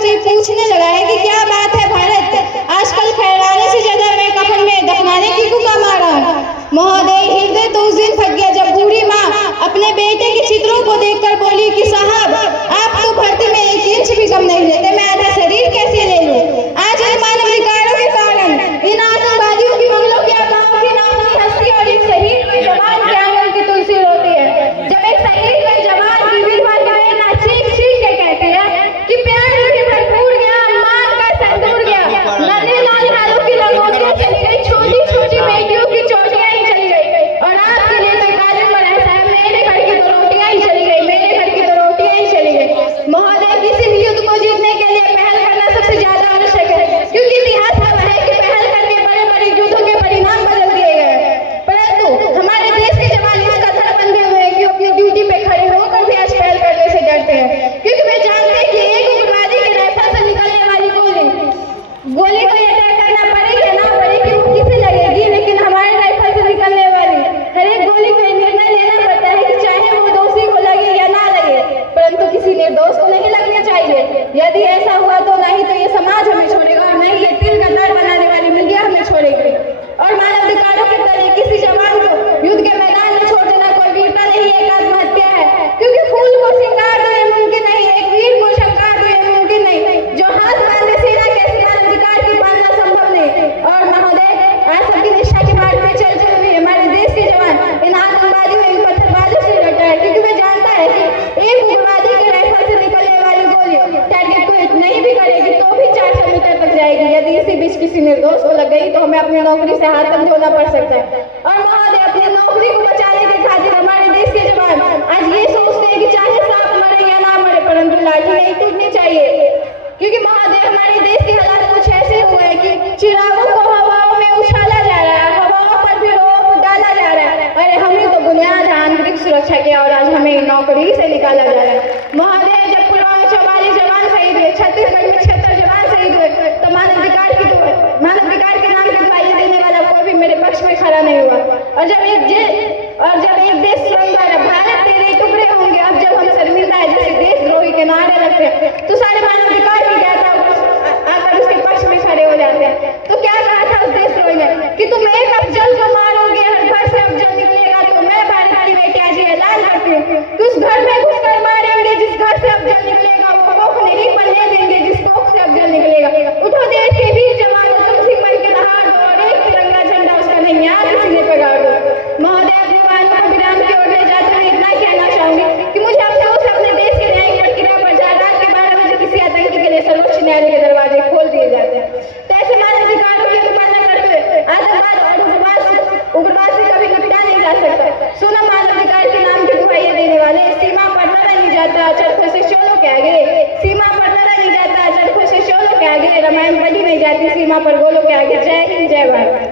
से पूछने लगा है कि क्या बात है भारत, आजकल फहराने से ज्यादा मैं कफन में दफनाने की को काम आ रहा हूँ। महोदय, हृदय तो उस दिन फट गया जब बूढ़ी माँ अपने बेटे के चित्रों को देखकर बोली कि साहब, आप तो भर्ती में 1 इंच भी कम नहीं लेते, मैं आधा शरीर कैसे ले लूं? आज इन मानवाधिकारों के कारण, इन आतंकवादियों की मंगलों की आकाओं की नामनी हस्ती और एक शहीद हुई जवान के आंगन की तुलसी रोती है। जब एक शहीद हुई जवान की विधवा की बहन चीख चीख के कहती है कि प्यार भी भरपूर गया, मान का संदूर गया, नन्हे लाल हालों की लंगोटियां चली गई, छोटी छोटी बेटियों की चोटियां ही चली गई, और आपके लिए तो काजल पर ऐसा है, मेरे घर की तो रोटियां ही चली गई, मेरे घर की तो रोटियां ही चली गई। महोदय, किसी भी युद्ध को जीतने के लिए पहल करना सबसे ज्यादा आवश्यक है, क्योंकि इतिहास में है कि पहल करके बड़े बड़े युद्धों के परिणाम बदल दिए गए। परंतु हमारे देश के जवान इस कथन बंधे हुए हैं कि अपनी ड्यूटी पे खड़े होकर भी आज पहल करने से डरते हैं, क्योंकि वे जानते हैं कि एक उग्रवादी के राइफल से निकलने वाली गोली को ये तय करना पड़ेगा ना पड़े कि वो किसे लगेगी, लेकिन हमारे राइफल से निकलने वाली हर एक गोली को निर्णय लेना पड़ता है कि चाहे वो दोषी को लगे या ना लगे, परंतु किसी निर्दोष को नहीं लगना चाहिए। यदि ऐसा हुआ तो नहीं तो ये समाज हमें छोड़ेगा, और नहीं ये तिल का तार बनाने वाली मीडिया हमें छोड़ेगी। और मानवाधिकारों के तरह किसी जवान को युद्ध के मैदान में छोड़ देना कोई वीरता नहीं, एक आत्महत्या है, क्योंकि फूल को श्रृंगार दो ये मुमकिन नहीं, एक वीर को शंकार दो ये मुमकिन नहीं, जो हाथ बांधे सेना कैसे मानवाधिकार की पालना संभव नहीं। और महोदय, आज सबकी निष्ठा के मार्ग में चलते हुए हमारे देश के जवान इन आतंकवादियों, इन पत्थरबाजों से डरता है, क्योंकि वे जानता है कि एक उग्रवादी के राइफल से निकलने वाली गोली टारगेट को हिट नहीं भी करेगी तो भी 400 मीटर तक जाएगी। यदि इसी बीच किसी निर्दोष को लग गई तो हमें अपनी नौकरी से हाथ तक धोना पड़ सकता है। और महोदय, अपनी नौकरी को बचाने के खातिर हमारे देश के जवान आज ये सोचते हैं कि चाहे सांप मरे या ना मरे, परंतु लाठी नहीं टूटनी चाहिए, क्योंकि महोदय हमारे देश के हालात कुछ ऐसे हुए हैं कि चिरागों को हवाओं में उछाला जा रहा है, हवाओं पर भी रोक डाला जा रहा है। अरे हमने तो बुनियाद आंतरिक सुरक्षा किया और आज हमें नौकरी से निकाला जा रहा है। महोदय, जब पुलवामा में 44 जवान शहीद हुए, छत्तीसगढ़ में 76 जवान शहीद हुए, तो मानवाधिकार के नाम की दुहाई देने वाला कोई भी मेरे पक्ष में खड़ा नहीं हुआ। और जब एक देश सुंदर भारत तेरे टुकड़े होंगे, अब जब हम शर्मिंदा है जैसे देशद्रोही के नारे लगते हैं, तो सारे मानवाधिकार की ज्ञाता आकर उसके पक्ष में खड़े हो जाते हैं। तो क्या कहा था उस देशद्रोही ने कि तुम एक अफजल को मारोगे, हर घर से अफजल निकलेगा, तो मैं भारत की बेटी आज ऐलान करती हूँ कि उस घर में घुसकर मारेंगे जिस घर से अफजल निकलेगा, वो कोख नहीं बनने देंगे जिस कोख से अफजल निकलेगा। उठो देश के वीर जवानों, तुम सिंह बन के दहाड़ दो और एक तिरंगा झंडा उसका नहीं यार सीने पे गाड़ दो। महोदय, अपने वाहनों को विराम की ओर ले जाते हुए इतना कहना चाहूंगी कि मुझे अफसोस है अपने देश के न्यायिक प्रक्रिया पर जहाँ रात के 12 बजे किसी आतंकी के लिए सर्वोच्च न्यायालय के दरवाजे खोल दिए जाते हैं। तो ऐसे मानवाधिकारों की अनुपालना करते हुए आतंकवाद और उग्रवाद से कभी निपटा नहीं जा सकता। सुनो मानवाधिकार के नाम की दुहाई देने वाले, सीमा पर लड़ा नहीं जाता चरखों से चोलों के आगे, सीमा पर लड़ा नहीं जाता चरखों से चोलों के आगे, रामायण पढ़ी नहीं जाती सीमा पर गोलों के आगे। जय हिंद, जय भारत।